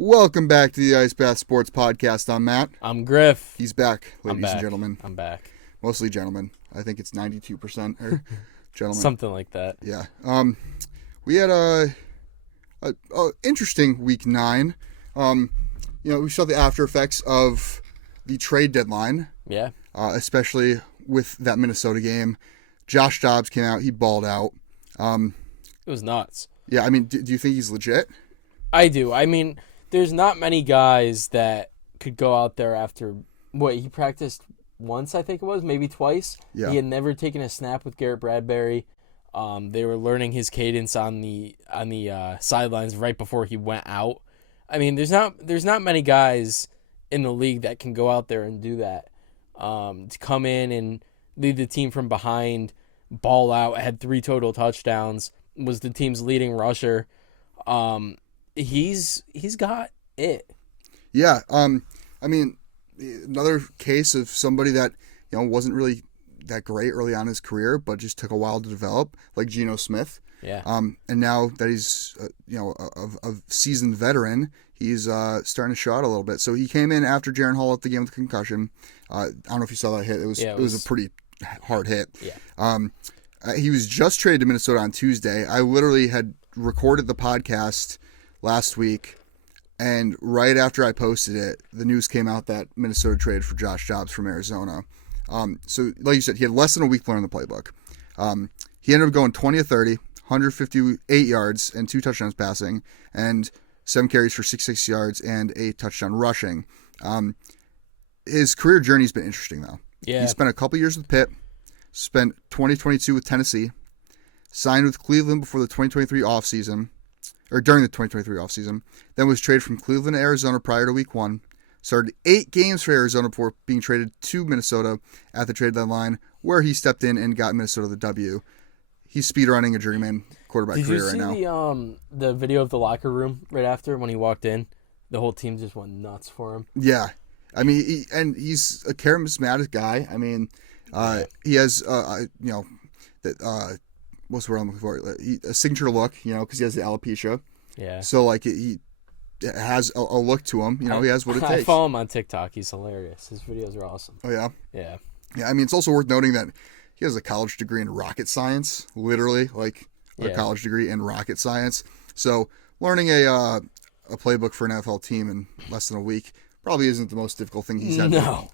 Welcome back to the Ice Bath Sports Podcast. I'm Matt. I'm Griff. He's back, ladies I'm back. and gentlemen. I'm back. Mostly gentlemen. I think it's 92% or gentlemen. Something like that. Yeah. We had a interesting week 9. We saw the after effects of the trade deadline. Yeah. Especially with that Minnesota game. Josh Dobbs came out. He balled out. It was nuts. Yeah. I mean, do you think he's legit? I do. I mean, there's not many guys that could go out there after he practiced once, I think it was, maybe twice. Yeah. He had never taken a snap with Garrett Bradbury. They were learning his cadence on the sidelines right before he went out. I mean, there's not many guys in the league that can go out there and do that. To come in and lead the team from behind, ball out, had 3 total touchdowns, was the team's leading rusher. He's got it. Yeah. I mean, another case of somebody that, wasn't really that great early on in his career, but just took a while to develop, like Geno Smith. Yeah. And now that he's, a seasoned veteran, he's starting to show out a little bit. So he came in after Jaron Hall at the game with a concussion. I don't know if you saw that hit. It was a pretty hard hit. Yeah. He was just traded to Minnesota on Tuesday. I literally had recorded the podcast last week, and right after I posted it, the news came out that Minnesota traded for Josh Dobbs from Arizona. So, like you said, he had less than a week to learn the playbook. He ended up going 20 of 30, 158 yards, and 2 touchdowns passing, and 7 carries for 66 yards and a touchdown rushing. His career journey's been interesting, though. Yeah. He spent a couple years with Pitt, spent 2022 with Tennessee, signed with Cleveland before the 2023 offseason, or during the 2023 offseason, then was traded from Cleveland to Arizona prior to week 1, started 8 games for Arizona before being traded to Minnesota at the trade deadline, where he stepped in and got Minnesota the W. He's speedrunning a journeyman quarterback career right now. Did you see the video of the locker room right after when he walked in? The whole team just went nuts for him. Yeah. I mean, he's a charismatic guy. I mean, he has, what's the word I'm looking for? A signature look, because he has the alopecia. Yeah. So, he has a look to him. He has what it takes. I follow him on TikTok. He's hilarious. His videos are awesome. Oh, yeah? Yeah. Yeah, I mean, it's also worth noting that he has a college degree in rocket science, literally, a college degree in rocket science. So, learning a playbook for an NFL team in less than a week probably isn't the most difficult thing he's had to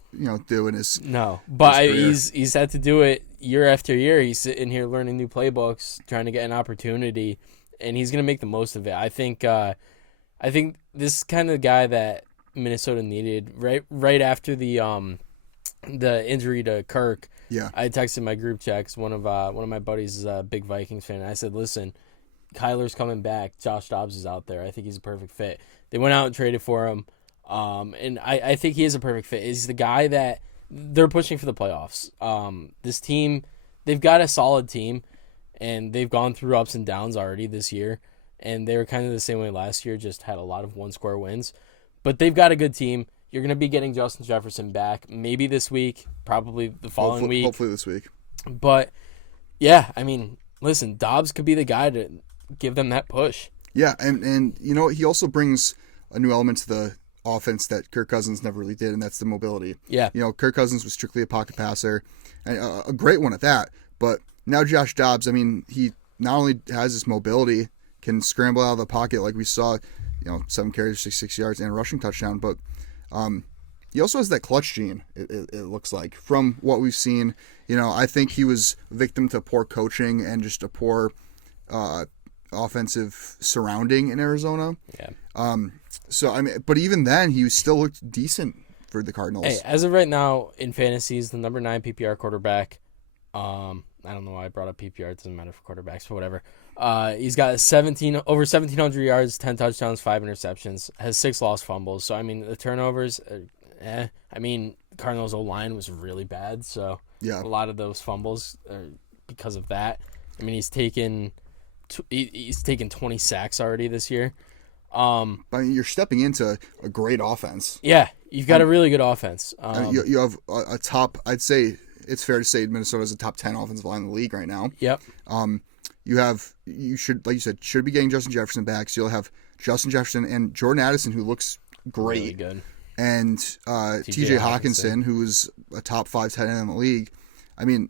do in his but his he's had to do it year after year. He's sitting here learning new playbooks, trying to get an opportunity, and he's gonna make the most of it. I think this is kind of the guy that Minnesota needed right after the injury to Kirk. Yeah, I texted my group chat 'cause one of my buddies is a big Vikings fan. And I said, listen, Kyler's coming back. Josh Dobbs is out there. I think he's a perfect fit. They went out and traded for him. And I think he is a perfect fit. He's the guy that they're pushing for the playoffs. This team, they've got a solid team, and they've gone through ups and downs already this year. And they were kind of the same way last year, just had a lot of one-score wins. But they've got a good team. You're going to be getting Justin Jefferson back maybe this week, probably the following week. Hopefully this week. But, yeah, I mean, listen, Dobbs could be the guy to give them that push. Yeah, and he also brings a new element to the offense that Kirk Cousins never really did, and that's the mobility. Yeah. Kirk Cousins was strictly a pocket passer, and a great one at that. But now Josh Dobbs, I mean, he not only has this mobility, can scramble out of the pocket like we saw, 7 carries, 66 yards, and a rushing touchdown, but he also has that clutch gene, it looks like, from what we've seen. I think he was a victim to poor coaching and just a poor offensive surrounding in Arizona. Yeah. So, I mean, but even then, he still looked decent for the Cardinals. Hey, as of right now, in fantasy, he's the number 9 PPR quarterback. I don't know why I brought up PPR. It doesn't matter for quarterbacks, but whatever. He's got over 1,700 yards, 10 touchdowns, 5 interceptions, has 6 lost fumbles. So, I mean, the turnovers, I mean, Cardinals' O-line was really bad, so yeah, a lot of those fumbles are because of that. I mean, he's taken 20 sacks already this year. I mean, you're stepping into a great offense. Yeah, you've got a really good offense. You have a top, I'd say it's fair to say Minnesota's a top 10 offensive line in the league right now. Yep. You should, like you said, should be getting Justin Jefferson back, so you'll have Justin Jefferson, and Jordan Addison, who looks great. Really good. And TJ Hawkinson, who is a top 5 tight end in the league. I mean,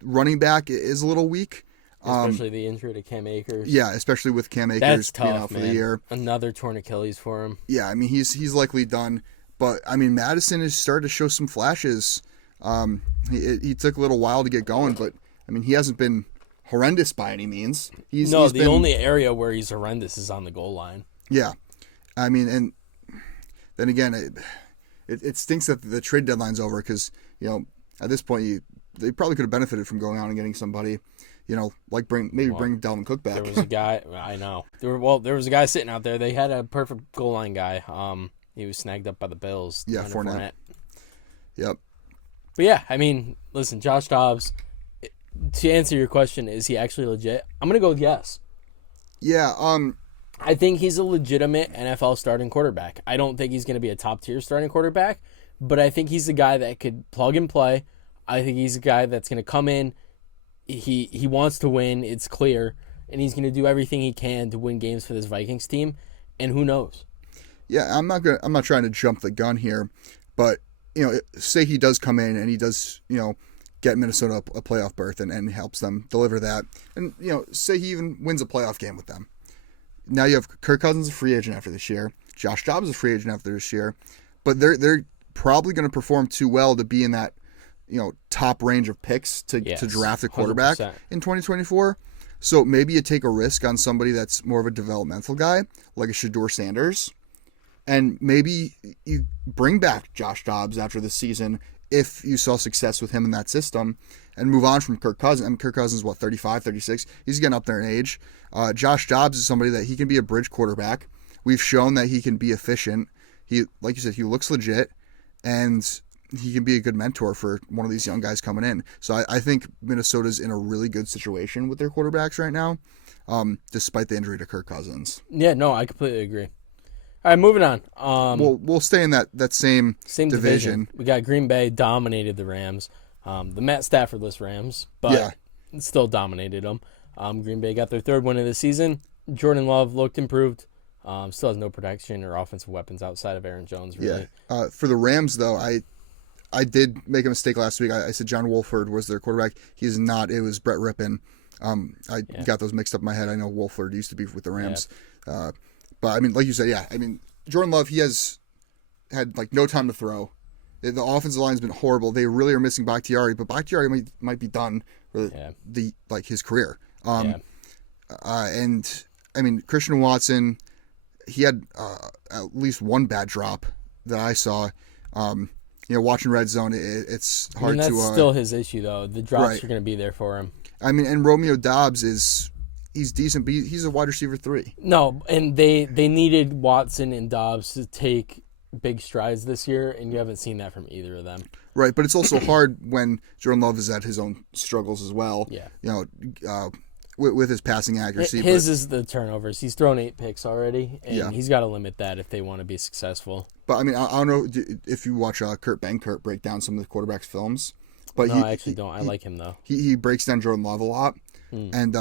running back is a little weak. Especially the injury to Cam Akers. Yeah, especially with Cam Akers That's tough, being out for the year. Another torn Achilles for him. Yeah, I mean, he's likely done. But, I mean, Madison has started to show some flashes. He took a little while to get going, but, I mean, he hasn't been horrendous by any means. The only area where he's horrendous is on the goal line. Yeah. I mean, and then again, it stinks that the trade deadline's over because, at this point, they probably could have benefited from going out and getting somebody, like bring Dalvin Cook back. There was a guy, I know. There was a guy sitting out there. They had a perfect goal line guy. He was snagged up by the Bills. Yeah, Fournette. Yep. But yeah, I mean, listen, Josh Dobbs, to answer your question, is he actually legit? I'm going to go with yes. Yeah, I think he's a legitimate NFL starting quarterback. I don't think he's going to be a top-tier starting quarterback, but I think he's a guy that could plug and play. I think he's a guy that's going to come in. He wants to win, it's clear, and he's going to do everything he can to win games for this Vikings team, and who knows? Yeah, I'm not trying to jump the gun here, but say he does come in and he does, get Minnesota a playoff berth and helps them deliver that, and say he even wins a playoff game with them. Now you have Kirk Cousins a free agent after this year, Josh Dobbs a free agent after this year, but they're probably going to perform too well to be in that top range of picks to draft a quarterback 100%. In 2024. So maybe you take a risk on somebody that's more of a developmental guy, like a Shedeur Sanders, and maybe you bring back Josh Dobbs after the season if you saw success with him in that system, and move on from Kirk Cousins. I mean, Kirk Cousins is 35, 36? He's getting up there in age. Josh Dobbs is somebody that he can be a bridge quarterback. We've shown that he can be efficient. He, like you said, he looks legit, and he can be a good mentor for one of these young guys coming in. So I think Minnesota's in a really good situation with their quarterbacks right now, despite the injury to Kirk Cousins. Yeah, no, I completely agree. All right, moving on. We'll stay in that same division. We got Green Bay dominated the Rams, the Matt Stafford-less Rams, but still dominated them. Green Bay got their 3rd win of the season. Jordan Love looked improved. Still has no protection or offensive weapons outside of Aaron Jones, really. Yeah. For the Rams, though, I did make a mistake last week. I said John Wolford was their quarterback. He's not. It was Brett Rippon. I got those mixed up in my head. I know Wolford used to be with the Rams. Yeah. But, I mean, like you said, Jordan Love, he has had, no time to throw. The offensive line's been horrible. They really are missing Bakhtiari, but Bakhtiari might be done for his career. And, I mean, Christian Watson, he had at least one bad drop that I saw. Watching Red Zone, it's hard to... That's still his issue, though. The drops are going to be there for him. I mean, and Romeo Dobbs he's decent, but he's a wide receiver 3. No, and they needed Watson and Dobbs to take big strides this year, and you haven't seen that from either of them. Right, but it's also hard when Jordan Love is at his own struggles as well. Yeah. With his passing accuracy. His is the turnovers. He's thrown 8 picks already, and he's got to limit that if they want to be successful. But, I mean, I don't know if you watch Kurt Benkert break down some of the quarterback's films. But I actually don't. I like him, though. He breaks down Jordan Love a lot. And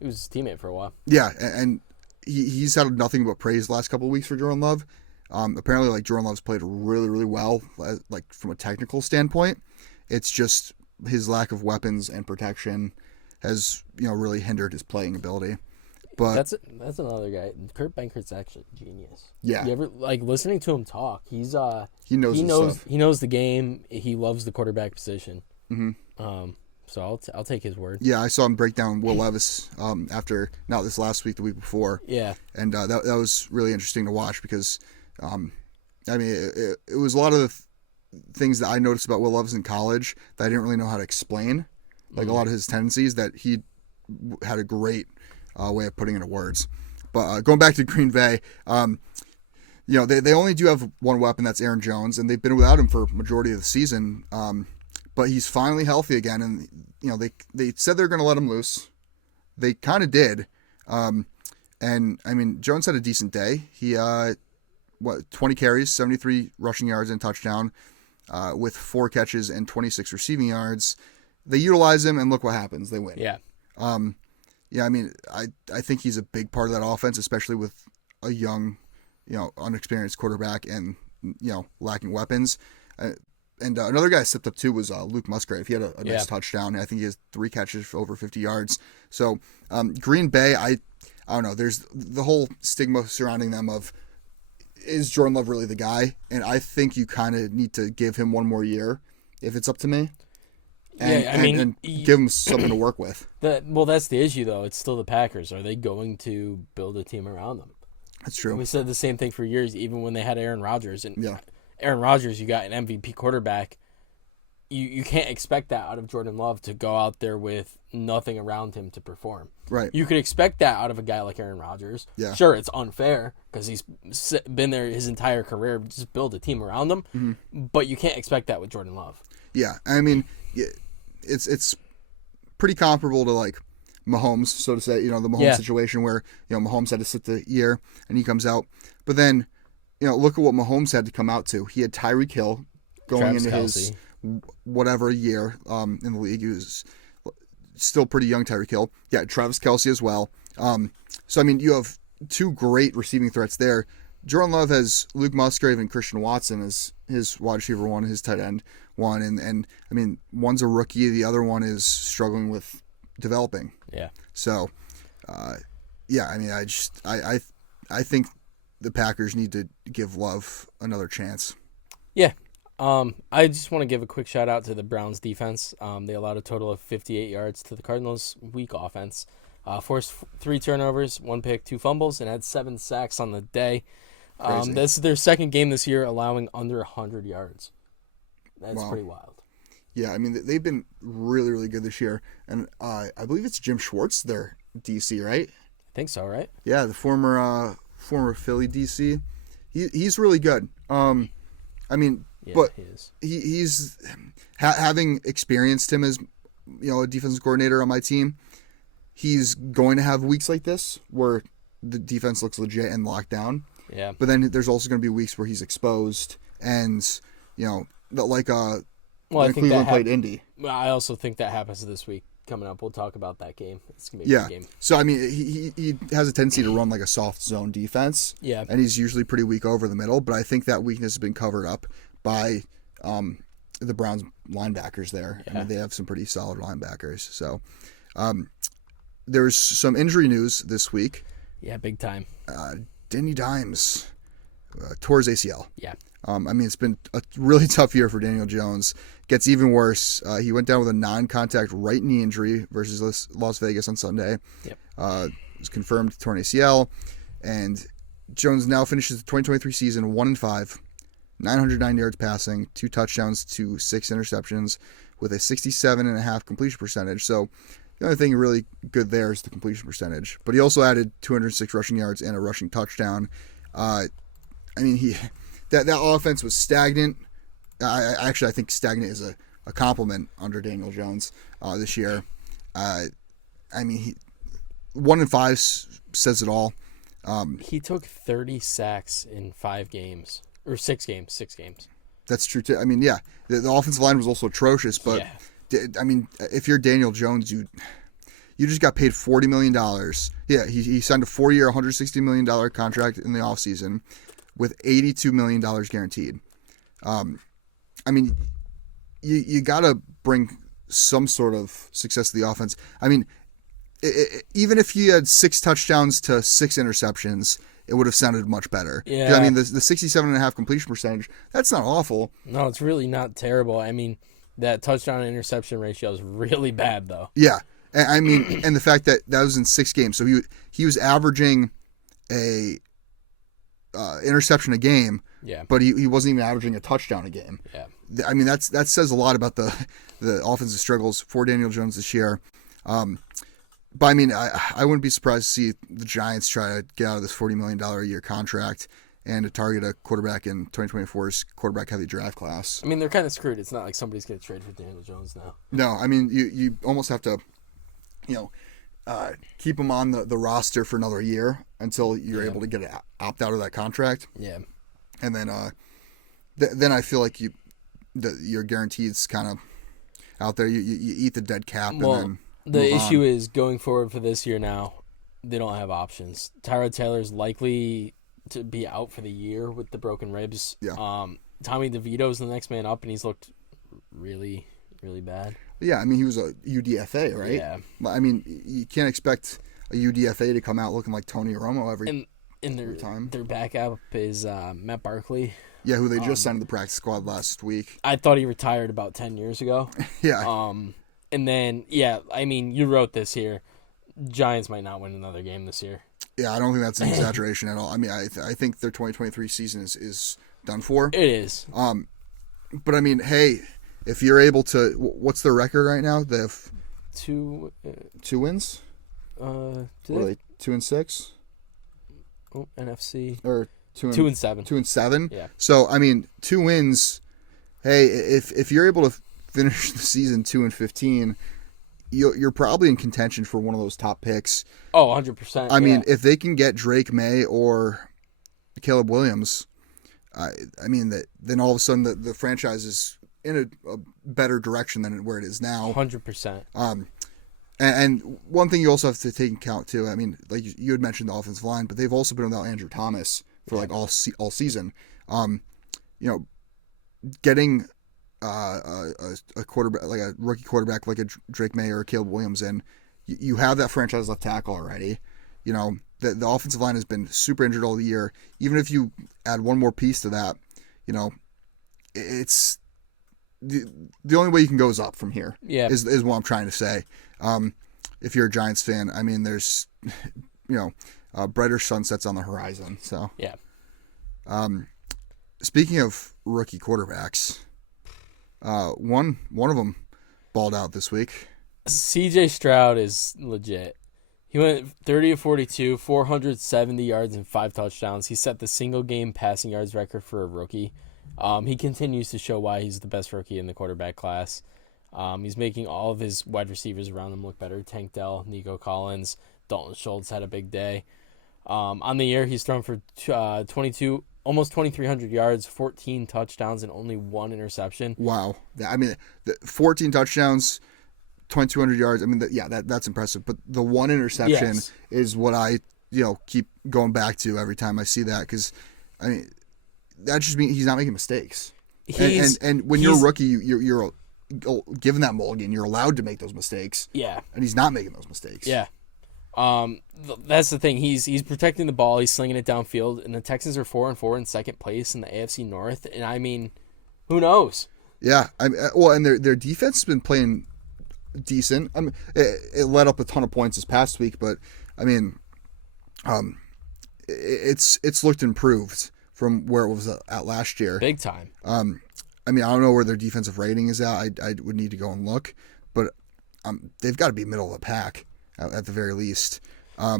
he was his teammate for a while. Yeah, and he's had nothing but praise the last couple of weeks for Jordan Love. Apparently, Jordan Love's played really, really well, from a technical standpoint. It's just his lack of weapons and protection has really hindered his playing ability. But that's another guy. Kurt Benkert's actually a genius. Yeah. You ever listening to him talk? He knows the game. He loves the quarterback position. Mm-hmm. So I'll take his word. Yeah, I saw him break down Will Levis after not this last week, the week before. Yeah, and that was really interesting to watch because, it was a lot of the things that I noticed about Will Levis in college that I didn't really know how to explain, a lot of his tendencies that he had a great way of putting into words. But going back to Green Bay, they only do have one weapon, that's Aaron Jones, and they've been without him for majority of the season. But he's finally healthy again, and they said they're going to let him loose. They kind of did, and I mean Jones had a decent day. He 20 carries, 73 rushing yards and touchdown, with 4 catches and 26 receiving yards. They utilize him, and look what happens. They win. Yeah. I mean I think he's a big part of that offense, especially with a young, unexperienced quarterback and lacking weapons. And another guy stepped up too was Luke Musgrave. He had a nice touchdown. I think he has 3 catches for over 50 yards. So Green Bay, I don't know. There's the whole stigma surrounding them of, is Jordan Love really the guy? And I think you kind of need to give him one more year if it's up to me. And give him something to work with. That's the issue, though. It's still the Packers. Are they going to build a team around them? That's true. And we said the same thing for years, even when they had Aaron Rodgers. And yeah. Aaron Rodgers, you got an MVP quarterback. You can't expect that out of Jordan Love to go out there with nothing around him to perform. Right. You could expect that out of a guy like Aaron Rodgers. Yeah. Sure, it's unfair because he's been there his entire career. Just build a team around him. Mm-hmm. But you can't expect that with Jordan Love. Yeah. I mean, it's pretty comparable to like Mahomes, so to say, the Mahomes situation where, Mahomes had to sit the year and he comes out. But then, look at what Mahomes had to come out to. He had Tyreek Hill going Travis into Kelce. his whatever year in the league. He was still pretty young, Tyreek Hill. Yeah, Travis Kelce as well. So, I mean, you have 2 great receiving threats there. Jordan Love has Luke Musgrave and Christian Watson as his wide receiver 1, his tight end 1. And I mean, one's a rookie. The other one is struggling with developing. Yeah. So, I mean, I think the Packers need to give Love another chance. Yeah. I just want to give a quick shout out to the Browns defense. They allowed a total of 58 yards to the Cardinals' weak offense. Forced 3 turnovers, 1 pick, 2 fumbles, and had 7 sacks on the day. This is their second game this year allowing under 100 yards. That's pretty wild. Yeah, I mean, they've been really, really good this year. And I believe it's Jim Schwartz, their DC, right? I think so, right? Yeah, the former Philly DC. He's really good. I mean, Yeah, but he is. he's having experienced him as a defensive coordinator on my team. He's going to have weeks like this where the defense looks legit and locked down. Yeah. But then there's also going to be weeks where he's exposed and like when Cleveland played Indy. I also think that happens this week coming up. We'll talk about that game. It's gonna be a good game. So I mean, he has a tendency to run like a soft zone defense. Yeah. And he's usually pretty weak over the middle, but I think that weakness has been covered up by the Browns linebackers there. Yeah. I mean, they have some pretty solid linebackers. So there's some injury news this week. Yeah, big time. Danny Dimes tore his ACL. Yeah. I mean, it's been a really tough year for Daniel Jones. Gets even worse. He went down with a non-contact right knee injury versus Las Vegas on Sunday. Yep. It was confirmed torn ACL. And Jones now finishes the 2023 season 1-5, 909 yards passing, 2 touchdowns to 6 interceptions with a 67.5% completion percentage. So the only thing really good there is the completion percentage. But he also added 206 rushing yards and a rushing touchdown. I mean, that offense was stagnant. I think stagnant is a compliment under Daniel Jones this year. I mean, 1-5 says it all. He took 30 sacks in 5 games. Or 6 games. 6 games. That's true, too. I mean, yeah, the offensive line was also atrocious, but, I mean, if you're Daniel Jones, you just got paid $40 million. Yeah, he signed a 4-year, $160 million contract in the offseason with $82 million guaranteed. I mean, you got to bring some sort of success to the offense. I mean, even if you had 6 touchdowns to 6 interceptions, it would have sounded much better. Yeah. I mean, the 67.5% completion percentage, that's not awful. No, it's really not terrible. I mean, that touchdown and interception ratio is really bad, though. Yeah. I mean, and the fact that was in 6 games. So he was averaging a interception a game, but he wasn't even averaging a touchdown a game. Yeah. I mean, that says a lot about the offensive struggles for Daniel Jones this year. But I mean, I wouldn't be surprised to see the Giants try to get out of this $40 million a year contract and to target a quarterback in 2024's quarterback-heavy draft class. I mean, they're kind of screwed. It's not like somebody's going to trade for Daniel Jones now. No, I mean, you almost have to, keep him on the roster for another year until you're able to get an opt out of that contract. Yeah. And then then I feel like your guaranteed's kind of out there. You eat the dead cap. Well, and then the issue is going forward for this year now. they don't have options. Tyrod Taylor's likely to be out for the year with the broken ribs. Yeah. Tommy DeVito's the next man up, and he's looked really, really bad. Yeah, I mean, he was a UDFA, right? Yeah. I mean, you can't expect a UDFA to come out looking like Tony Romo every time. Their backup is Matt Barkley. Yeah, who they just signed to the practice squad last week. I thought he retired about 10 years ago. Yeah. And then, I mean, you wrote this here. Giants might not win another game this year. Yeah, I don't think that's an exaggeration at all. I mean, I think their 2023 season is done for. It is. But I mean, hey, if you're able to, what's their record right now? They have two wins. What are they? 2-6. Oh, NFC or 2-7. 2-7. Yeah. So I mean, 2 wins. Hey, if you're able to finish the season 2-15, you're probably in contention for one of those top picks. Oh, 100%. I mean, if they can get Drake May or Caleb Williams, I mean then all of a sudden the franchise is in a better direction than where it is now. 100%. And one thing you also have to take into account too. I mean, like you had mentioned the offensive line, but they've also been without Andrew Thomas for like all season. Getting a quarterback, like a rookie quarterback like a Drake May or a Caleb Williams in, you have that franchise left tackle already. The offensive line has been super injured all the year. Even if you add one more piece to that, it's the only way you can go is up from here. Yeah, is what I'm trying to say. If you're a Giants fan, I mean, there's brighter sunsets on the horizon. So yeah. Speaking of rookie quarterbacks, one of them balled out this week. CJ Stroud is legit. He went 30 of 42, 470 yards and 5 touchdowns. He set the single game passing yards record for a rookie. He continues to show why he's the best rookie in the quarterback class. He's making all of his wide receivers around him look better. Tank Dell, Nico Collins, Dalton Schultz had a big day. On the year, he's thrown for almost 2,300 yards, 14 touchdowns, and only 1 interception. Wow. I mean, 14 touchdowns, 2,200 yards. I mean, that's impressive. But the 1 interception is what I keep going back to every time I see that, because I mean, that just means he's not making mistakes. And when you're a rookie, you're given that mulligan, you're allowed to make those mistakes. Yeah. And he's not making those mistakes. Yeah. That's the thing. He's protecting the ball. He's slinging it downfield. And the Texans are 4-4 in second place in the AFC North. And I mean, who knows? Yeah. And their defense has been playing decent. I mean, it led up a ton of points this past week, but I mean, it's looked improved from where it was at last year. Big time. I mean, I don't know where their defensive rating is at. I would need to go and look, but they've got to be middle of the pack at the very least. I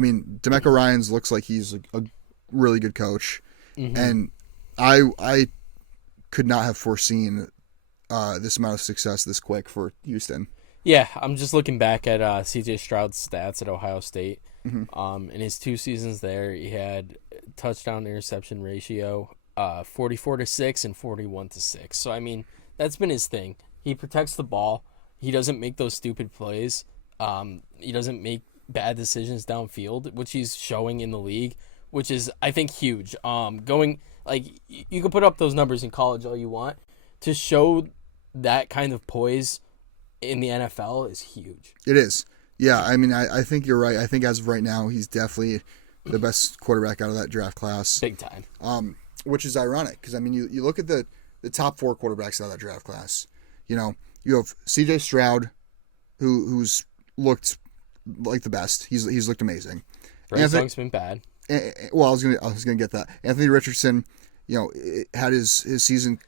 mean, DeMeco Ryans looks like he's a really good coach, and I could not have foreseen this amount of success this quick for Houston. Yeah, I'm just looking back at CJ Stroud's stats at Ohio State. In his 2 seasons there, he had touchdown interception ratio 44-6 and 41-6. So I mean, that's been his thing. He protects the ball. He doesn't make those stupid plays. He doesn't make bad decisions downfield, which he's showing in the league, which is, I think, huge. Going like you can put up those numbers in college all you want. To show that kind of poise in the NFL is huge. It is. Yeah, I mean, I think you're right. I think as of right now, he's definitely the best quarterback out of that draft class. Big time. Which is ironic because, I mean, you look at the top 4 quarterbacks out of that draft class. You have CJ Stroud, who's looked like the best. He's looked amazing. Bryce Young's been bad. Well, I was gonna get that. Anthony Richardson, had his season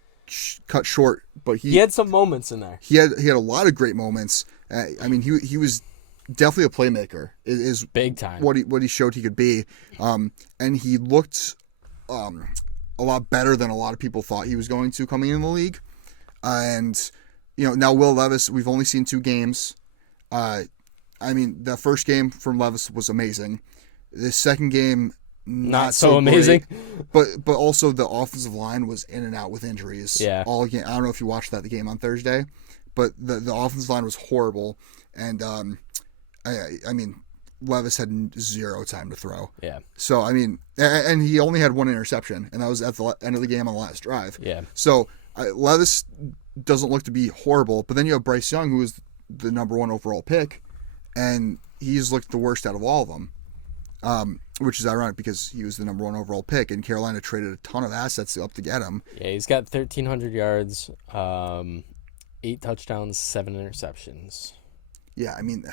cut short, but he had some moments in there. He had a lot of great moments. I mean, he was definitely a playmaker. Is big time. What he showed he could be, and he looked a lot better than a lot of people thought he was going to coming in the league. And now Will Levis, we've only seen 2 games. I mean, the first game from Levis was amazing. The second game, not so amazing. Great, but also the offensive line was in and out with injuries. Yeah. All game. I don't know if you watched the game on Thursday, but the offensive line was horrible. And I mean, Levis had zero time to throw. Yeah. So, I mean, and he only had one interception, and that was at the end of the game on the last drive. Yeah. So, Levis doesn't look to be horrible, but then you have Bryce Young, who was the number 1 overall pick, and he's looked the worst out of all of them, which is ironic because he was the number 1 overall pick, and Carolina traded a ton of assets up to get him. Yeah, he's got 1,300 yards, 8 touchdowns, 7 interceptions. Yeah, I mean,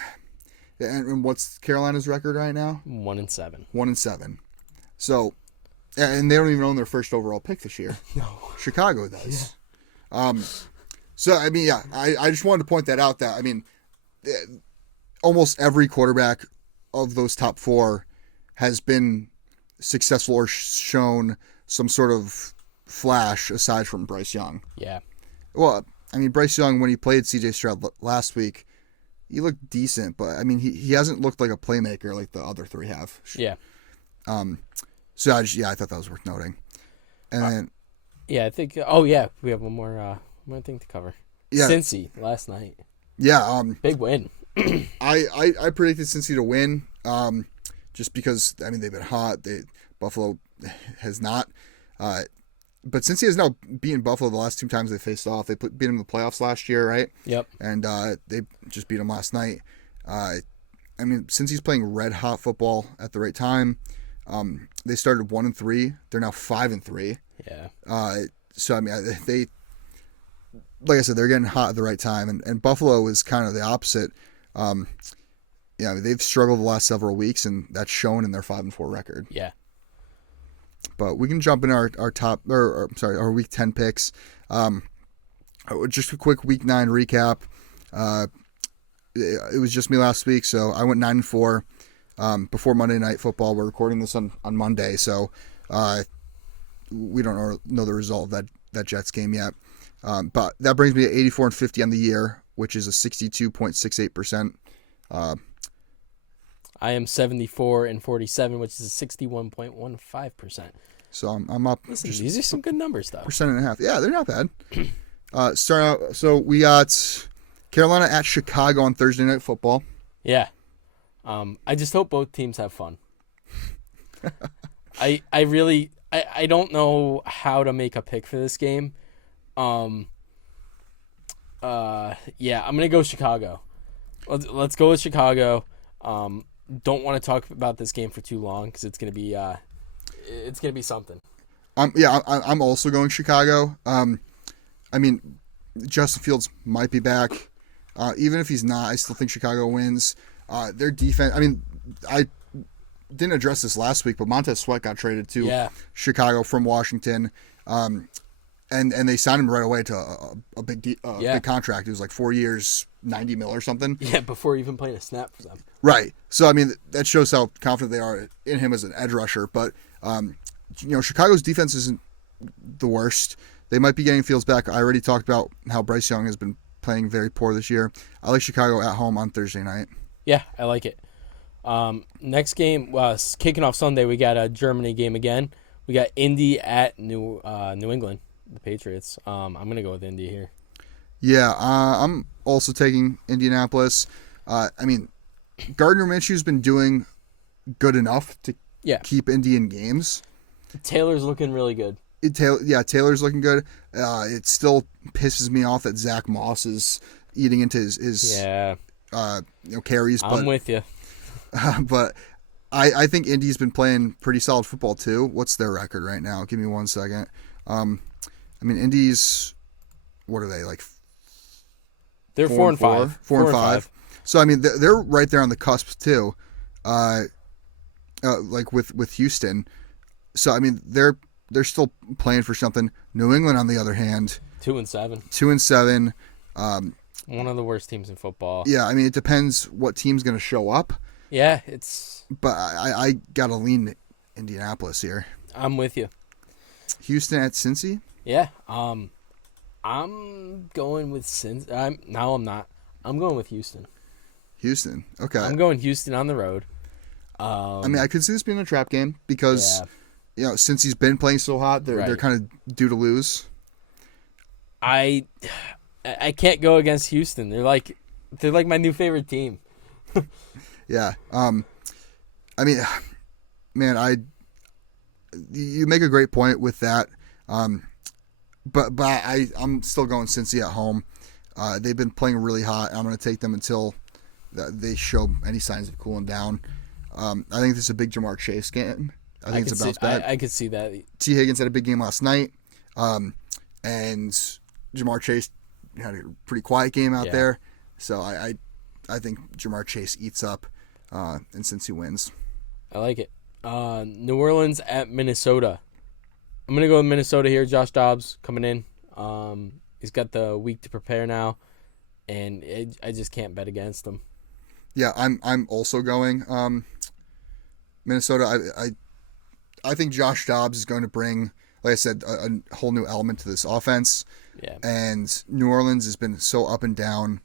and what's Carolina's record right now? 1-7. 1-7. So, and they don't even own their first overall pick this year. No. Chicago does. Yeah. So, I mean, yeah, I just wanted to point that out that, I mean, almost every quarterback of those top 4 has been successful or shown some sort of flash aside from Bryce Young. Yeah. Well, I mean, Bryce Young, when he played CJ Stroud last week, he looked decent, but I mean, he hasn't looked like a playmaker like the other 3 have. Yeah. So I thought that was worth noting. And then, yeah, I think. Oh yeah, we have one more thing to cover. Yeah. Cincy last night. Yeah. Big win. I predicted Cincy to win. Just because I mean they've been hot. Buffalo has not. But Cincy has now beaten Buffalo the last 2 times they faced off. They beat them in the playoffs last year, right? Yep. And they just beat them last night. I mean, Cincy's playing red hot football at the right time. They started 1-3. They're now 5-3. Yeah. So I mean, they like I said, they're getting hot at the right time, and Buffalo is kind of the opposite. Yeah, I mean, they've struggled the last several weeks, and that's shown in their 5-4 record. Yeah. But we can jump in our our week 10 picks. Just a quick week 9 recap. It was just me last week, so I went 9-4 before Monday Night Football. We're recording this on Monday, so we don't know the result of that Jets game yet. But that brings me to 84-50 on the year, which is a 62.68%. I am 74-47, which is a 61.15%. So I'm up. Listen, these are some good numbers, though. 1.5%. Yeah, they're not bad. Start out. So we got Carolina at Chicago on Thursday Night Football. Yeah. I just hope both teams have fun. I really don't know how to make a pick for this game. Yeah, I'm gonna go Chicago. Let's go with Chicago. Don't want to talk about this game for too long because it's gonna be something. Yeah, I'm also going Chicago. I mean, Justin Fields might be back. Even if he's not, I still think Chicago wins. Their defense. I mean, I didn't address this last week, but Montez Sweat got traded to Chicago from Washington. And they signed him right away to a big contract. It was like 4 years, $90 million or something. Yeah, before even playing a snap for them. Right. So I mean, that shows how confident they are in him as an edge rusher. But Chicago's defense isn't the worst. They might be getting Fields back. I already talked about how Bryce Young has been playing very poor this year. I like Chicago at home on Thursday night. Yeah, I like it. Next game, kicking off Sunday, we got a Germany game again. We got Indy at New England, the Patriots. I'm going to go with Indy here. Yeah, I'm also taking Indianapolis. I mean, Gardner Minshew's been doing good enough to keep Indy in games. Taylor's looking really good. Taylor's looking good. It still pisses me off that Zach Moss is eating into his carries. I'm with you. But I think Indy's been playing pretty solid football too. What's their record right now? Give me 1 second. I mean, Indy's, what are they, like? They're 4-5. 4-5. So I mean, they're right there on the cusp too. Like with Houston. So I mean, they're still playing for something. New England, on the other hand, 2-7. 2-7. One of the worst teams in football. Yeah, I mean, it depends what team's going to show up. Yeah, it's. But I gotta lean Indianapolis here. I'm with you. Houston at Cincy. Yeah. I'm going with Cincy. I'm not. I'm going with Houston. Houston. Okay. I'm going Houston on the road. I mean, I could see this being a trap game because, since he's been playing so hot, they're kind of due to lose. I can't go against Houston. They're like my new favorite team. Yeah. I mean, man, you make a great point with that. But I'm still going Cincy at home. They've been playing really hot. I'm going to take them until they show any signs of cooling down. I think this is a big Jamar Chase game. I think it's a bounce back. I could see that. T. Higgins had a big game last night, and Jamar Chase had a pretty quiet game out there. So I think Jamar Chase eats up, and Cincy wins. I like it. New Orleans at Minnesota. I'm going to go with Minnesota here. Josh Dobbs coming in. He's got the week to prepare now, and I just can't bet against him. Yeah, I'm also going Minnesota. I think Josh Dobbs is going to bring, like I said, a whole new element to this offense. Yeah. And New Orleans has been so up and down.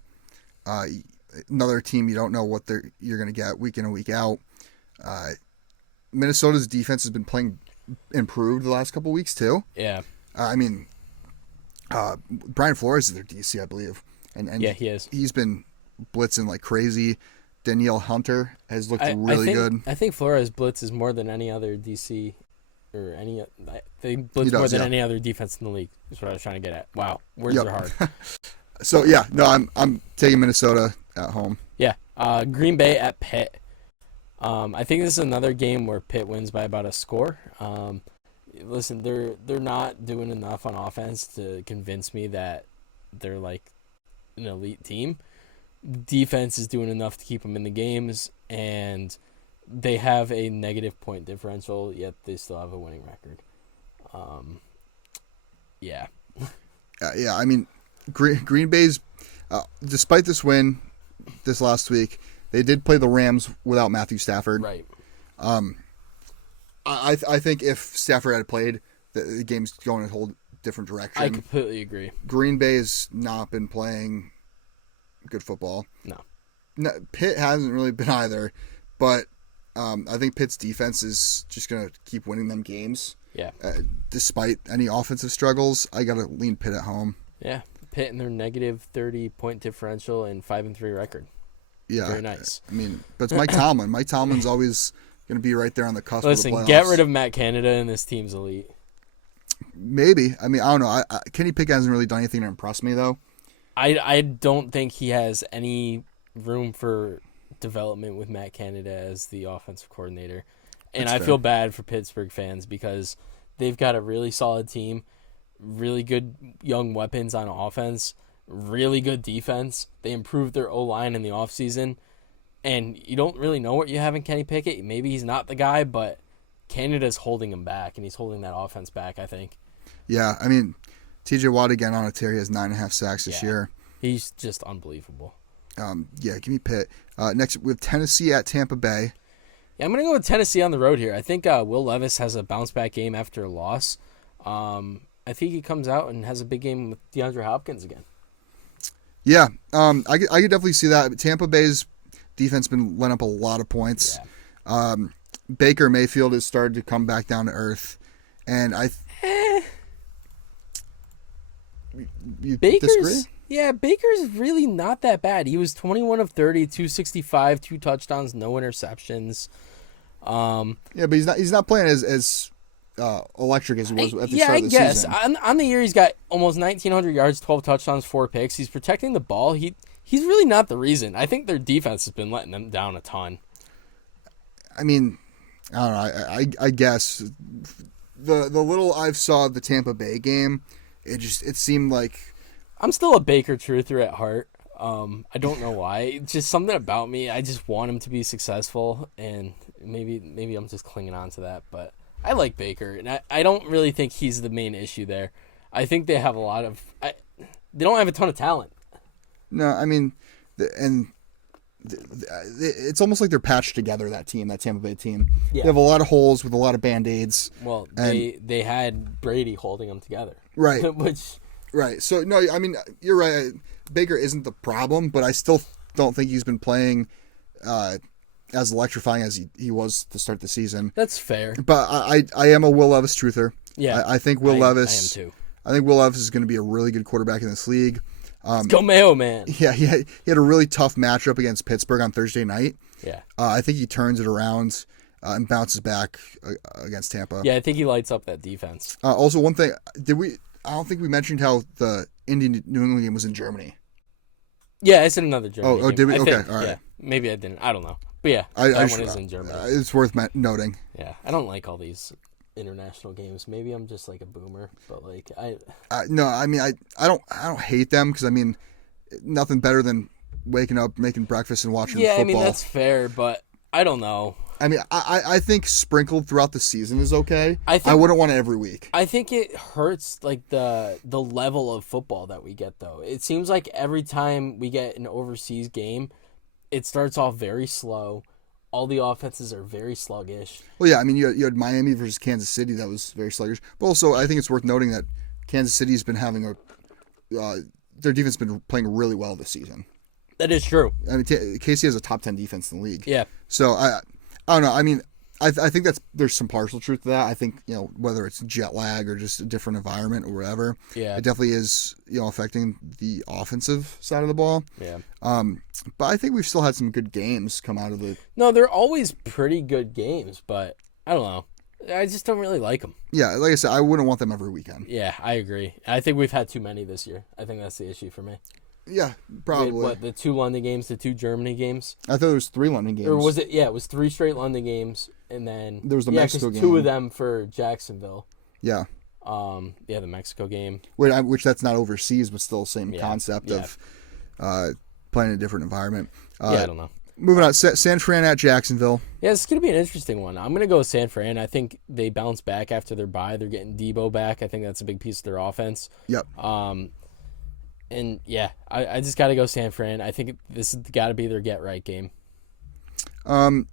Another team you don't know what you're going to get week in and week out. Minnesota's defense has been playing improved the last couple weeks too. Yeah. Brian Flores is their DC, I believe. And yeah, he is. He's been blitzing like crazy. Danielle Hunter has looked really good. I think Flores blitzes more than any other DC or any. They blitz more than any other defense in the league. Is what I was trying to get at. Wow, words are hard. So yeah, no, I'm taking Minnesota at home. Yeah, Green Bay at Pitt. I think this is another game where Pitt wins by about a score. Listen, they're not doing enough on offense to convince me that they're like an elite team. Defense is doing enough to keep them in the games, and they have a negative point differential, yet they still have a winning record. Yeah. Yeah, I mean, Green Bay's, despite this win this last week, they did play the Rams without Matthew Stafford. Right. I think if Stafford had played, the game's going in a whole different direction. I completely agree. Green Bay's not been playing good football. No, Pitt hasn't really been either, but I think Pitt's defense is just going to keep winning them games. Yeah. Despite any offensive struggles, I got to lean Pitt at home. Yeah, Pitt and their negative 30-point differential and 5-3 record. Yeah. Very nice. I mean, but it's Mike Tomlin. Mike Tomlin's always going to be right there on the cusp of the playoffs. Listen, get rid of Matt Canada and this team's elite. Maybe. I mean, I don't know. Kenny Pickett hasn't really done anything to impress me, though. I don't think he has any room for development with Matt Canada as the offensive coordinator. And I feel bad for Pittsburgh fans because they've got a really solid team, really good young weapons on offense, really good defense. They improved their O-line in the offseason, and you don't really know what you have in Kenny Pickett. Maybe he's not the guy, but Canada's holding him back, and he's holding that offense back, I think. Yeah, I mean, TJ Watt again on a tear. He has 9.5 sacks this year. He's just unbelievable. Yeah, give me Pitt. Next, we have Tennessee at Tampa Bay. Yeah, I'm going to go with Tennessee on the road here. I think Will Levis has a bounce-back game after a loss. I think he comes out and has a big game with DeAndre Hopkins again. Yeah, I could definitely see that. Tampa Bay's defense been letting up a lot of points. Yeah. Baker Mayfield has started to come back down to earth, and you disagree? Yeah, Baker's really not that bad. He was 21 of 30, 265, 2 touchdowns, no interceptions. Yeah, but he's not playing as electric as he was at the start of the season. On the year, he's got almost 1,900 yards, 12 touchdowns, 4 picks. He's protecting the ball. He's really not the reason. I think their defense has been letting them down a ton. I mean, I don't know. I guess the little I've saw of the Tampa Bay game, it seemed like. I'm still a Baker truther at heart. I don't know why. It's just something about me. I just want him to be successful, and maybe I'm just clinging on to that. But I like Baker, and I don't really think he's the main issue there. I think they have they don't have a ton of talent. No, I mean, it's almost like they're patched together, that Tampa Bay team. Yeah. They have a lot of holes with a lot of Band-Aids. Well, they had Brady holding them together. Right. Right. So, no, I mean, you're right. Baker isn't the problem, but I still don't think he's been playing as electrifying as he was to start the season. That's fair. But I am a Will Levis truther. Yeah. I think Will Levis. I am too. I think Will Levis is going to be a really good quarterback in this league. Let's go Mayo, man. Yeah, he had a really tough matchup against Pittsburgh on Thursday night. Yeah. I think he turns it around, and bounces back against Tampa. Yeah, I think he lights up that defense. Also, one thing, I don't think we mentioned how the Indy New England game was in Germany. Yeah, I said another Germany game. Did we? I Okay, think, all right. Yeah, maybe I didn't. I don't know. But yeah, That one is in Germany. It's worth noting. Yeah, I don't like all these international games. Maybe I'm just like a boomer, but like No, I mean I don't hate them because I mean nothing better than waking up, making breakfast, and watching football. I mean that's fair, but I don't know. I mean I think sprinkled throughout the season is okay. I wouldn't want it every week. I think it hurts like the level of football that we get though. It seems like every time we get an overseas game, it starts off very slow. All the offenses are very sluggish. Well, yeah, I mean, you had Miami versus Kansas City that was very sluggish. But also, I think it's worth noting that Kansas City's been having their defense has been playing really well this season. That is true. I mean, KC has a top 10 defense in the league. Yeah. So I don't know. I mean, I think there's some partial truth to that. I think whether it's jet lag or just a different environment or whatever. Yeah. It definitely is affecting the offensive side of the ball. Yeah. But I think we've still had some good games come out of it. No, they're always pretty good games, but I don't know. I just don't really like them. Yeah, like I said, I wouldn't want them every weekend. Yeah, I agree. I think we've had too many this year. I think that's the issue for me. Yeah, probably. What, the 2 London games, the 2 Germany games? I thought there was 3 London games. Or was it? Yeah, it was 3 straight London games, and then there was the Mexico game. 2 of them for Jacksonville. Yeah. The Mexico game. Which that's not overseas, but still the same concept of playing in a different environment. I don't know. Moving on, San Fran at Jacksonville. Yeah, it's going to be an interesting one. I'm going to go with San Fran. I think they bounce back after their bye. They're getting Debo back. I think that's a big piece of their offense. Yep. And yeah, I just got to go San Fran. I think this has got to be their get right game. I'm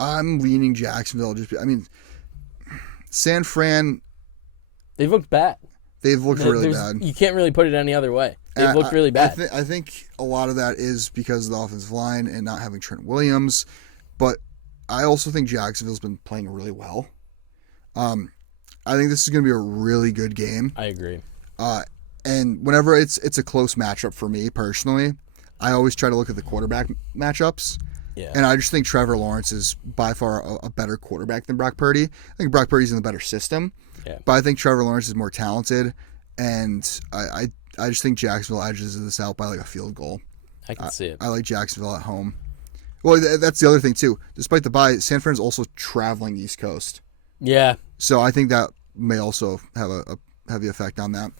leaning Jacksonville. San Fran. They've looked bad. They've looked really bad. You can't really put it any other way. They've looked really bad. I think a lot of that is because of the offensive line and not having Trent Williams. But I also think Jacksonville's been playing really well. I think this is going to be a really good game. I agree. And whenever it's a close matchup for me personally, I always try to look at the quarterback matchups. Yeah. And I just think Trevor Lawrence is by far a better quarterback than Brock Purdy. I think Brock Purdy's in the better system. Yeah. But I think Trevor Lawrence is more talented. And I just think Jacksonville edges this out by like a field goal. I can see it. I like Jacksonville at home. Well, that's the other thing too. Despite the bye, San Fran's also traveling East Coast. Yeah. So I think that may also have a heavy effect on that.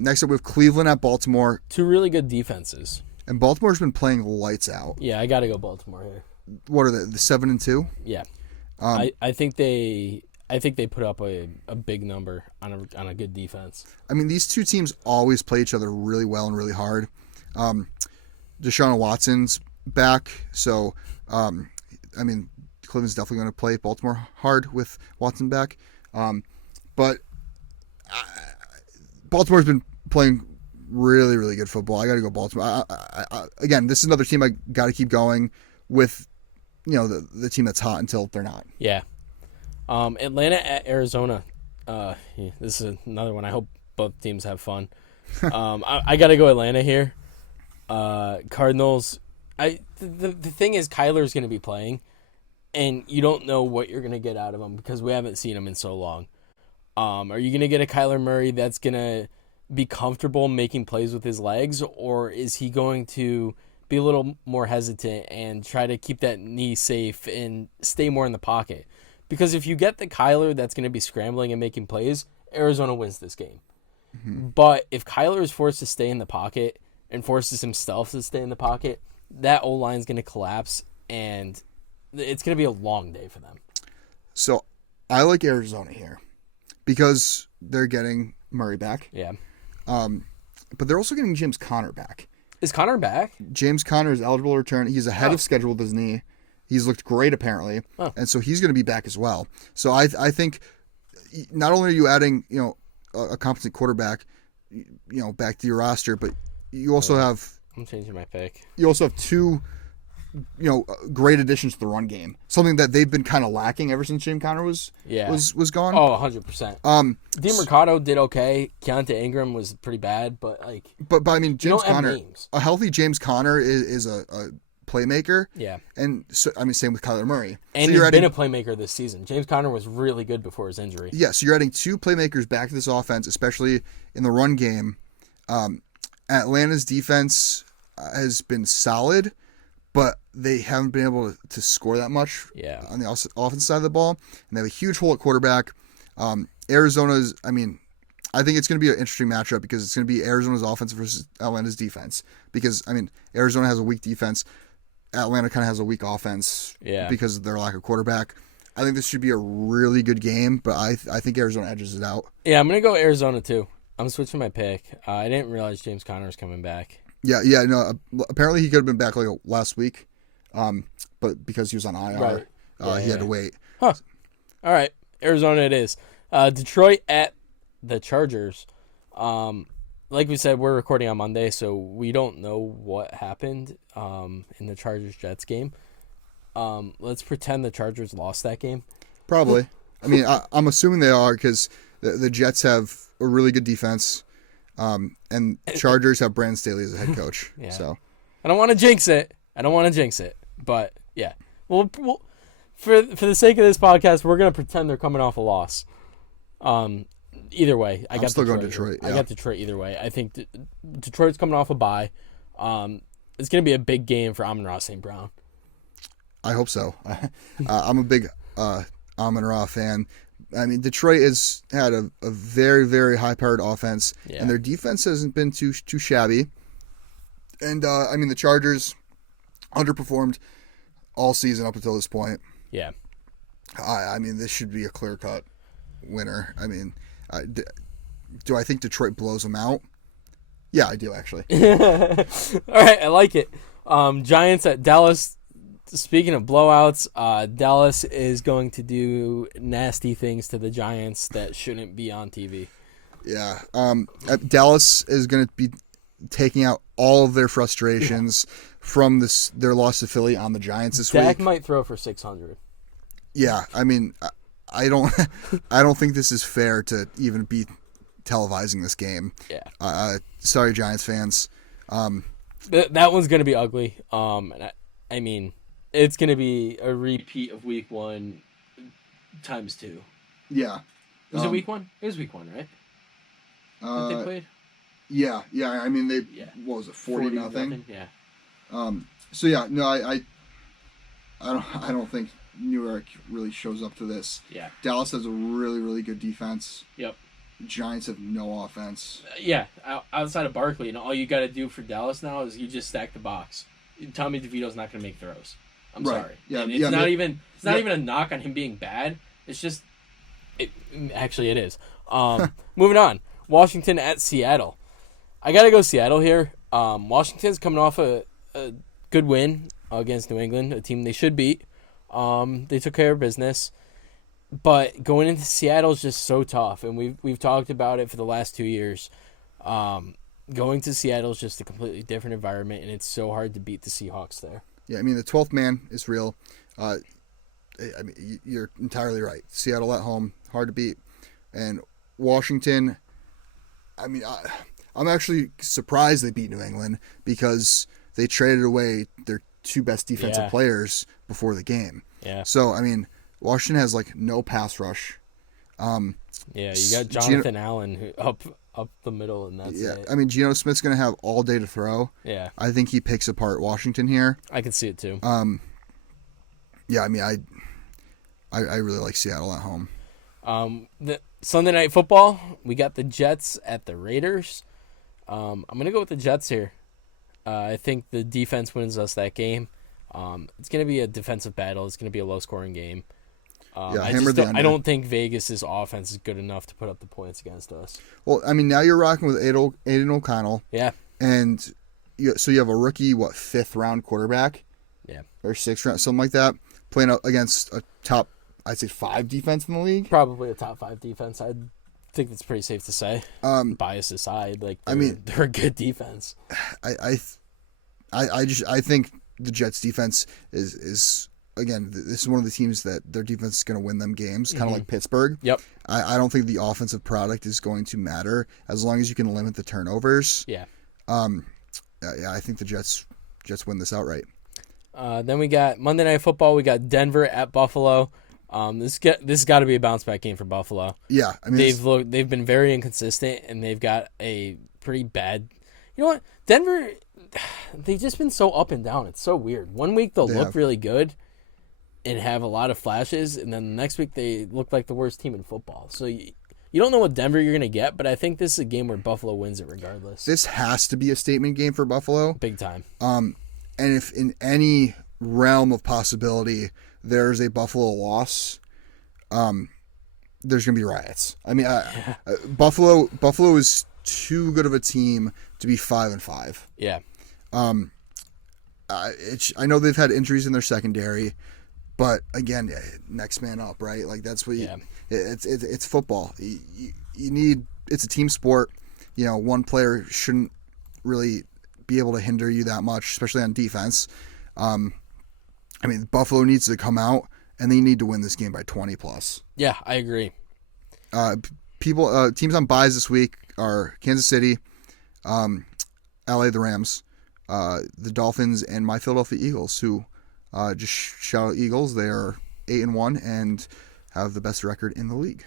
Next up, we have Cleveland at Baltimore. 2 really good defenses. And Baltimore's been playing lights out. Yeah, I got to go Baltimore here. What are they? The 7-2? Yeah. I think they put up a big number on a good defense. I mean, these two teams always play each other really well and really hard. Deshaun Watson's back, so I mean, Cleveland's definitely going to play Baltimore hard with Watson back. But Baltimore's been playing really, really good football. I got to go Baltimore. Again, this is another team I got to keep going with. The team that's hot until they're not. Yeah. Atlanta at Arizona. This is another one. I hope both teams have fun. I got to go Atlanta here. Cardinals. The thing is, Kyler's going to be playing, and you don't know what you're going to get out of him because we haven't seen him in so long. Are you going to get a Kyler Murray that's going to be comfortable making plays with his legs, or is he going to be a little more hesitant and try to keep that knee safe and stay more in the pocket? Because if you get the Kyler that's going to be scrambling and making plays, Arizona wins this game. Mm-hmm. But if Kyler is forced to stay in the pocket and forces himself to stay in the pocket, that O-line is going to collapse, and it's going to be a long day for them. So I like Arizona here because they're getting Murray back. Yeah. But they're also getting James Conner back. Is Conner back? James Conner is eligible to return. He's ahead of schedule with his knee. He's looked great, apparently. And so he's going to be back as well. So I think not only are you adding, a competent quarterback, back to your roster, but you also have... I'm changing my pick. You also have 2, great additions to the run game. Something that they've been kind of lacking ever since James Conner was gone. Oh, 100%. DeMercado did okay. Keontae Ingram was pretty bad, but like... But I mean, James Conner... A healthy James Conner is a playmaker. Yeah. And so, I mean, same with Kyler Murray. And so he's been a playmaker this season. James Conner was really good before his injury. Yeah, so you're adding 2 playmakers back to this offense, especially in the run game. Atlanta's defense has been solid, but they haven't been able to score that much on the offensive side of the ball. And they have a huge hole at quarterback. Arizona's, I mean, I think it's going to be an interesting matchup because it's going to be Arizona's offense versus Atlanta's defense. Because, I mean, Arizona has a weak defense. Atlanta kind of has a weak offense because of their lack of quarterback. I think this should be a really good game, but I think Arizona edges it out. Yeah, I'm going to go Arizona too. I'm switching my pick. I didn't realize James Conner was coming back. Yeah, no. Apparently he could have been back like last week, but because he was on IR, he had to wait. Huh. All right, Arizona it is. Detroit at the Chargers. Like we said, we're recording on Monday, so we don't know what happened in the Chargers-Jets game. Let's pretend the Chargers lost that game. Probably. I mean, I'm assuming they are because the Jets have a really good defense, and Chargers have Brandon Staley as a head coach. So I don't want to jinx it. But yeah, well, for the sake of this podcast, we're gonna pretend they're coming off a loss. Either way, I got still Detroit. going Detroit. Yeah. I got Detroit either way. I think Detroit's coming off a bye. It's gonna be a big game for Amon-Ra St. Brown. I hope so. I'm a big Amon-Ra fan. I mean, Detroit has had a very, very high-powered offense, and their defense hasn't been too shabby. And, I mean, the Chargers underperformed all season up until this point. Yeah. I mean, this should be a clear-cut winner. I mean, do I think Detroit blows them out? Yeah, I do, actually. All right, I like it. Giants at Dallas. Speaking of blowouts, Dallas is going to do nasty things to the Giants that shouldn't be on TV. Yeah. Dallas is going to be taking out all of their frustrations from their loss to Philly on the Giants this week. Dak might throw for 600. Yeah, I mean, I don't think this is fair to even be televising this game. Yeah. Sorry, Giants fans. That one's going to be ugly. I mean, it's going to be a repeat of week 1 times 2. Yeah. Was it week 1? It was week 1, right? That they played? Yeah. I mean, what was it, 40-0? Yeah. So yeah, no, I don't think New York really shows up to this. Yeah. Dallas has a really, really good defense. Yep. Giants have no offense. Yeah, outside of Barkley, and all you got to do for Dallas now is you just stack the box. Tommy DeVito's not going to make throws. I'm sorry. Yeah, and it's not even a knock on him being bad. It's just, actually it is. Moving on, Washington at Seattle. I got to go Seattle here. Washington's coming off a good win against New England, a team they should beat. They took care of business. But going into Seattle is just so tough, and we've talked about it for the last 2 years. Going to Seattle is just a completely different environment, and it's so hard to beat the Seahawks there. Yeah, I mean, the 12th man is real. I mean, you're entirely right. Seattle at home, hard to beat. And Washington, I mean, I'm actually surprised they beat New England because they traded away their 2 best defensive players before the game. Yeah. So, I mean, Washington has, like, no pass rush. You got Jonathan Allen who up the middle, and that's it. I mean, Geno Smith's going to have all day to throw. Yeah. I think he picks apart Washington here. I can see it, too. Yeah, I mean, I really like Seattle at home. The Sunday Night Football, we got the Jets at the Raiders. I'm going to go with the Jets here. I think the defense wins us that game. It's going to be a defensive battle. It's going to be a low-scoring game. I don't think Vegas' offense is good enough to put up the points against us. Well, I mean, now you're rocking with Aiden O'Connell. Yeah. And so you have a rookie, 5th-round quarterback? Yeah. Or 6th round, something like that, playing out against a top, I'd say, 5 defense in the league? Probably a top 5 defense. I think that's pretty safe to say. Bias aside, they're a good defense. I think the Jets defense is again, this is one of the teams that their defense is going to win them games, kind of like Pittsburgh. Yep. I don't think the offensive product is going to matter as long as you can limit the turnovers. Yeah. I think the Jets win this outright. Then we got Monday Night Football. We got Denver at Buffalo. This has got to be a bounce back game for Buffalo. Yeah, I mean they've been very inconsistent, and they've got a pretty bad. You know what, Denver? They've just been so up and down. It's so weird. One week they'll look really good and have a lot of flashes, and then the next week they look like the worst team in football. So you don't know what Denver you're going to get, but I think this is a game where Buffalo wins it regardless. This has to be a statement game for Buffalo. Big time. And if in any realm of possibility there's a Buffalo loss, there's going to be riots. I mean, Buffalo is too good of a team to be 5-5. Yeah. I know they've had injuries in their secondary, but again, next man up, right? Like that's what it's football. You need, it's a team sport. You know, one player shouldn't really be able to hinder you that much, especially on defense. I mean, Buffalo needs to come out and they need to win this game by 20 plus. Yeah, I agree. Teams on buys this week are Kansas City, LA, the Rams, the Dolphins, and my Philadelphia Eagles, who just shout out Eagles. They are 8-1 and have the best record in the league.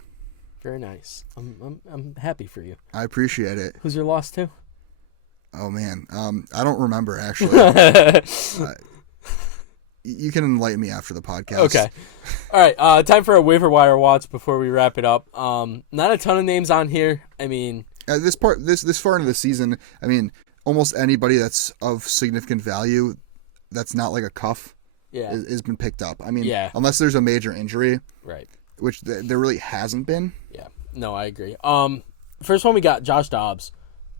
Very nice. I'm happy for you. I appreciate it. Who's your loss to? Oh man, I don't remember actually. You can enlighten me after the podcast. Okay. All right. Time for a waiver wire watch before we wrap it up. Not a ton of names on here. I mean, this far into the season, I mean, almost anybody that's of significant value, that's not like a cuff, has been picked up. I mean, unless there's a major injury, right? Which there really hasn't been. Yeah. No, I agree. First one we got Josh Dobbs,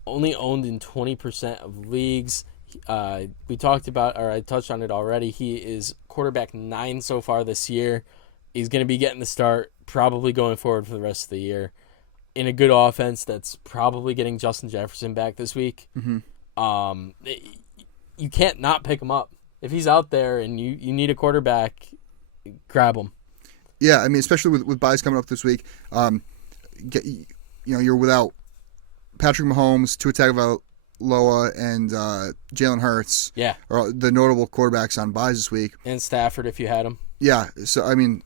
only owned in 20% of leagues. We talked about, or I touched on it already. He is quarterback 9 so far this year. He's going to be getting the start, probably going forward for the rest of the year, in a good offense that's probably getting Justin Jefferson back this week. Mm-hmm. You can't not pick him up. If he's out there and you need a quarterback, grab him. Yeah, I mean, especially with buys coming up this week, you're without Patrick Mahomes, Tua Tagovailoa, and Jalen Hurts. Yeah, are the notable quarterbacks on buys this week. And Stafford, if you had him. Yeah, so I mean,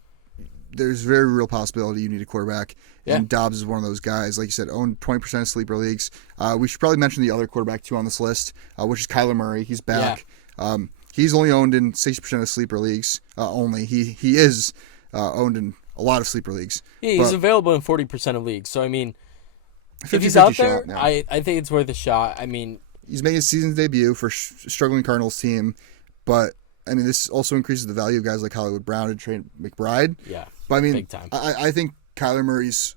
there's very real possibility you need a quarterback. Yeah. And Dobbs is one of those guys, like you said, owned 20% of sleeper leagues. We should probably mention the other quarterback too on this list, which is Kyler Murray. He's back. Yeah. He's only owned in 60% of sleeper leagues. Only he is owned in a lot of sleeper leagues. Yeah, he's available in 40% of leagues. So I mean, if he's out there, I think it's worth a shot. I mean, he's making his season's debut for struggling Cardinals team, but I mean, this also increases the value of guys like Hollywood Brown and Trey McBride. Yeah, but I mean, big time. I think Kyler Murray's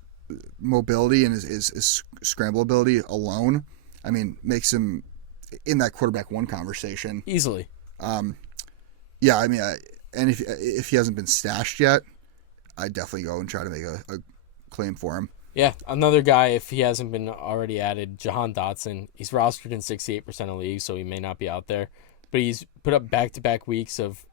mobility and his scramble ability alone, I mean, makes him in that quarterback one conversation easily. Yeah, I mean, and if he hasn't been stashed yet, I'd definitely go and try to make a claim for him. Yeah, another guy, if he hasn't been already added, Jahan Dotson. He's rostered in 68% of leagues, so he may not be out there. But he's put up back-to-back weeks of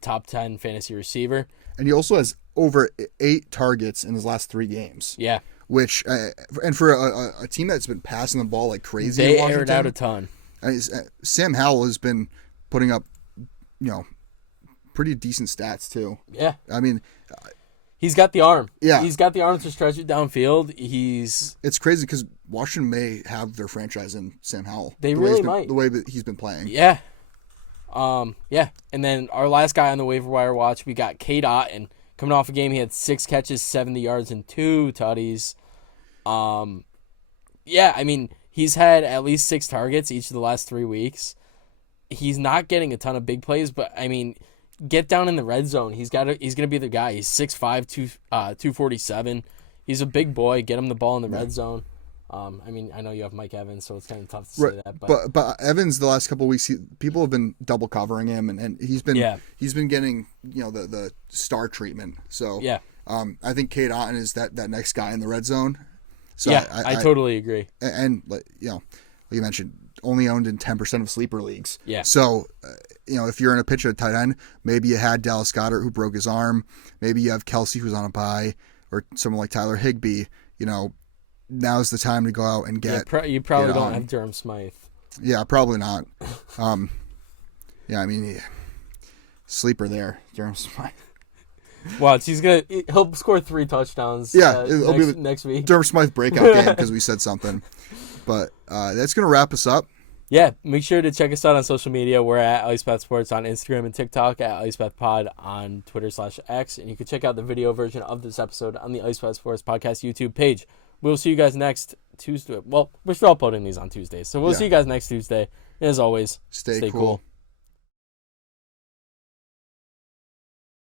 top 10 fantasy receiver. And he also has over 8 targets in his last 3 games. Yeah. Which, and for a team that's been passing the ball like crazy they in Washington, aired out a ton. Sam Howell has been putting up, pretty decent stats too. Yeah. I mean, he's got the arm. Yeah. He's got the arm to stretch it downfield. It's crazy because Washington may have their franchise in Sam Howell. They really might. The way that he's been playing. Yeah. Yeah. And then our last guy on the waiver wire watch, we got Cade Otton. Coming off a game, he had 6 catches, 70 yards, and 2 tutties. Yeah, I mean, he's had at least 6 targets each of the last 3 weeks. He's not getting a ton of big plays, but I mean, get down in the red zone. He's going to be the guy. He's 6'5", 247. He's a big boy. Get him the ball in the red zone. I mean, I know you have Mike Evans, so it's kind of tough to say that. But Evans, the last couple of weeks, people have been double covering him, and he's been getting the star treatment. So yeah, I think Cade Otton is that next guy in the red zone. So yeah, I totally agree. And like you mentioned, only owned in 10% of sleeper leagues. Yeah. So if you're in a pitch at tight end, maybe you had Dallas Goedert who broke his arm. Maybe you have Kelsey who's on a bye, or someone like Tyler Higbee. Now's the time to go out and get. Yeah, you probably don't have Durham Smythe. Yeah, probably not. Yeah, I mean, Sleeper there, Durham Smythe. Watch, he'll score 3 touchdowns. Yeah, it'll be next week. Durham Smythe breakout game because we said something. But that's gonna wrap us up. Yeah, make sure to check us out on social media. We're at IcePath Sports on Instagram and TikTok, at IcePathPod on Twitter/X, and you can check out the video version of this episode on the IcePath Sports Podcast YouTube page. We'll see you guys next Tuesday. Well, we're still uploading these on Tuesdays, so we'll see you guys next Tuesday. And as always, stay cool.